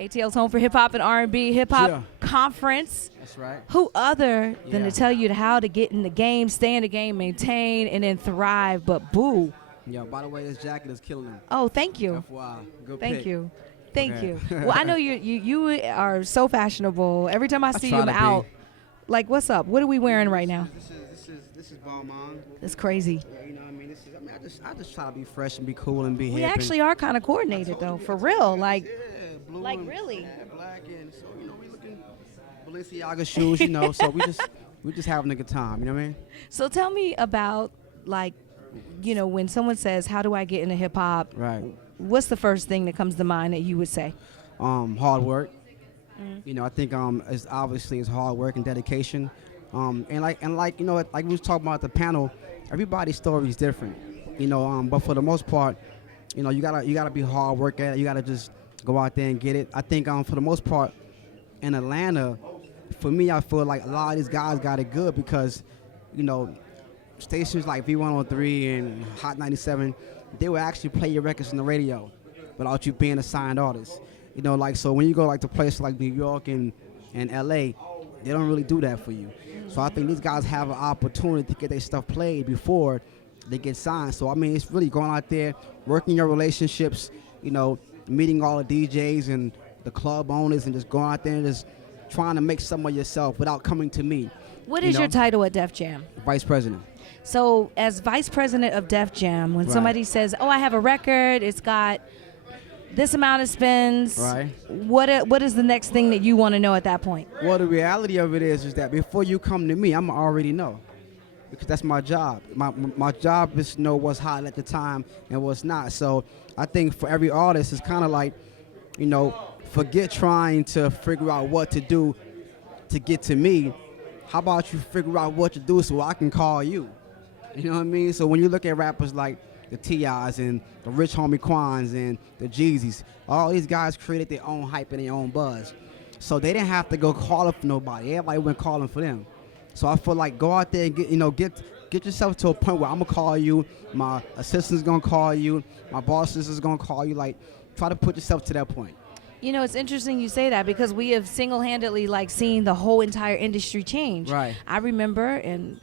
ATL's home for hip hop and R&B, hip hop Yeah. conference. That's right. Who other than to Yeah. tell you how to get in the game, stay in the game, maintain, and then thrive? But Bu. Yeah. By the way, this jacket is killing him. Oh, thank you. FYI. Good Thank pick. you. Thank Okay. you. Well, I know you are so fashionable. Every time I see try you to be. out, like, what's up? What are we wearing right now? This is Balmain. It's crazy. Yeah, you know what I mean. I just try to be fresh and be cool and be We hip. actually are kind of coordinated though, for real. Like, blue like and, really. Yeah, black and so we looking Balenciaga shoes, so we just having a good time, you know what I mean? So tell me about, like, when someone says, "How do I get into hip hop?" Right. What's the first thing that comes to mind that you would say? Hard work. I think it's obviously hard work and dedication. And like like we was talking about at the panel, everybody's story is different. But for the most part, you gotta be hard work at it. You gotta just go out there and get it. I think for the most part in Atlanta, for me, I feel like a lot of these guys got it good because, stations like V-103 and Hot 97, they will actually play your records on the radio without you being a signed artist. So when you go to places like New York and LA, they don't really do that for you. So I think these guys have an opportunity to get their stuff played before they get signed. So I mean, it's really going out there, working your relationships, meeting all the DJs and the club owners, and just going out there and just trying to make some of yourself without coming to me. What is your title at Def Jam? Vice president. So as vice president of Def Jam, when Right. somebody says, "Oh, I have a record, it's got this amount of spins," Right. What is the next thing that you want to know at that point? Well, the reality of it is that before you come to me, I'm already know, because that's my job. My job is to know what's hot at the time and what's not. So I think for every artist, it's kind of like, forget trying to figure out what to do to get to me. How about you figure out what to do so I can call you? You know what I mean? So when you look at rappers like the T.I.s and the Rich Homie Quans and the Jeezys, all these guys created their own hype and their own buzz. So they didn't have to go calling for nobody. Everybody went calling for them. So I feel like go out there and get yourself to a point where I'm gonna call you, my assistant's gonna call you, my bosses is gonna call you. Like, try to put yourself to that point. It's interesting you say that because we have single-handedly seen the whole entire industry change. Right. I remember, and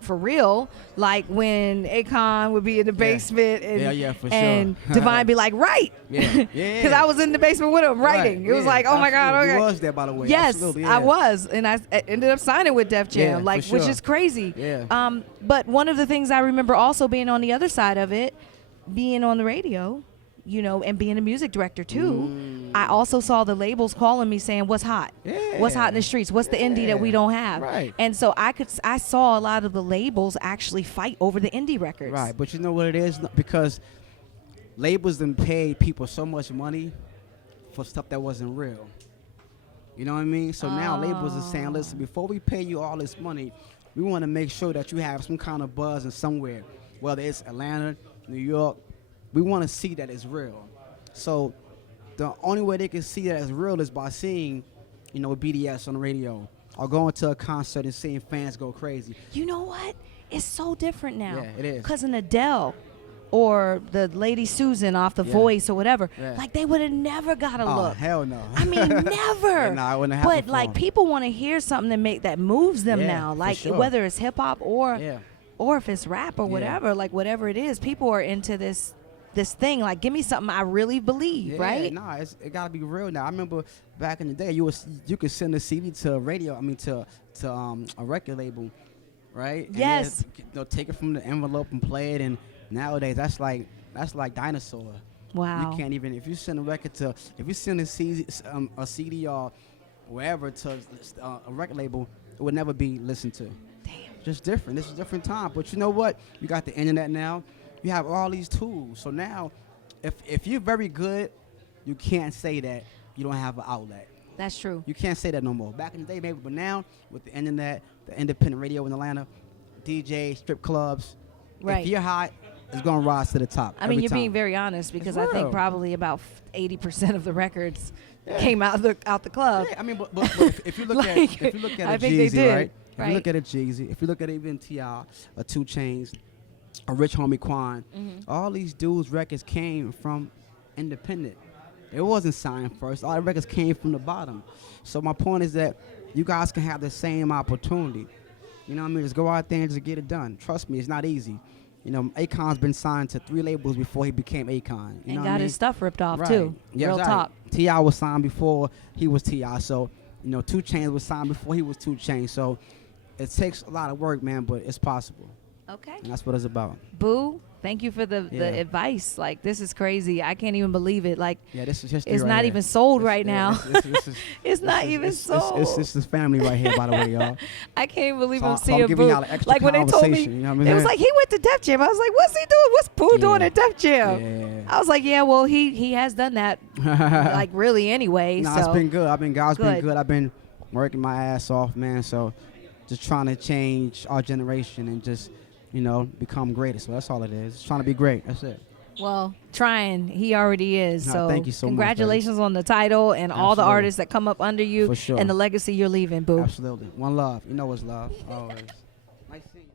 for real, when Akon would be in the basement and for and sure. Divine be like, "Right," Yeah. because I was in the basement with him writing. Right. It was like, "Oh my God, Absolutely. okay." You was there, by the way. Yes, Absolutely, I yeah. was, and I ended up signing with Def Jam, Yeah, for which sure. is crazy. Yeah. But one of the things I remember also being on the other side of it, being on the radio, and being a music director too, I also saw the labels calling me saying, "What's hot? Yeah. What's hot in the streets? What's the indie that we don't have?" Right. And so I saw a lot of the labels actually fight over the indie records. Right, but you know what it is? Because labels done paid people so much money for stuff that wasn't real. You know what I mean? So now labels are saying, "Listen, before we pay you all this money, we want to make sure that you have some kind of buzz in somewhere, whether it's Atlanta, New York. We want to see that it's real." So the only way they can see that it's real is by seeing, BDS on the radio, or going to a concert and seeing fans go crazy. You know what? It's so different now. Yeah, it is. Because an Adele or the Lady Susan off The Yeah. Voice or whatever, Yeah. they would have never got a Oh, look. hell no. I mean, never. Nah, it wouldn't have happened But for 'em. people want to hear something that moves them Yeah, now. for sure. Whether it's hip hop or Yeah. if it's rap or whatever, whatever it is, people are into this thing. Give me something I really believe, right? Nah, it gotta be real now. I remember back in the day, you could send a CD to a radio. I mean, to a record label, right? Yes. And they'll take it from the envelope and play it. And nowadays, that's like dinosaur. Wow. You can't even, if you send a CD or wherever to a record label, it would never be listened to. Damn. Just different. This is a different time. But you know what? You got the internet now. You have all these tools. So now, if you're very good, you can't say that you don't have an outlet. That's true. You can't say that no more. Back in the day, maybe, but now with the internet, the independent radio in Atlanta, DJs, strip clubs, Right. if you're hot, it's gonna rise to the top. I mean, every you're time. being very honest because It's I think real. probably about 80% of the records came out the club. Yeah, I mean, but if you look Like, if you look at I a think they Jeezy, did, right? If right. you look at a Jeezy, if you look at even T.I., a 2 Chainz, a Rich Homie Quan, all these dudes' records came from independent. It wasn't signed first. All the records came from the bottom. So my point is that you guys can have the same opportunity. You know what I mean? Just go out there and just get it done. Trust me, it's not easy. You know, Akon's been signed to 3 labels before he became Akon. You know And what got I mean? his stuff ripped off, Right. too. Yeah, Real right. talk. T.I. was signed before he was T.I. So, you know, 2 Chainz was signed before he was 2 Chainz. So it takes a lot of work, man, but it's possible. Okay. And that's what it's about. Boo, thank you for the advice. Like, this is crazy. I can't even believe it. Like, Yeah, this is history it's right not here. even sold right Yeah, now. this is- It's not even sold. This is family right here, by the way, y'all. I can't even believe So I'm I'm seeing giving Boo. y'all an extra Like when they told me, conversation, you know what I mean? it was like he went to Def Jam. I was like, what's he doing? What's Boo doing Yeah. at Def Jam? Yeah. I was like, yeah, well, he has done that, like really anyway. No, so it's been good. God's been Good. good. I've been working my ass off, man. So just trying to change our generation and just, you know, become greater. So that's all it is. Just trying to be great. That's it. well, trying. He already is. No, So thank you so much, congratulations on the title and all the Absolutely. artists that come up under you For sure. and the legacy you're leaving, Boo. Absolutely. One love. You know it's love. Always. Nice seeing you.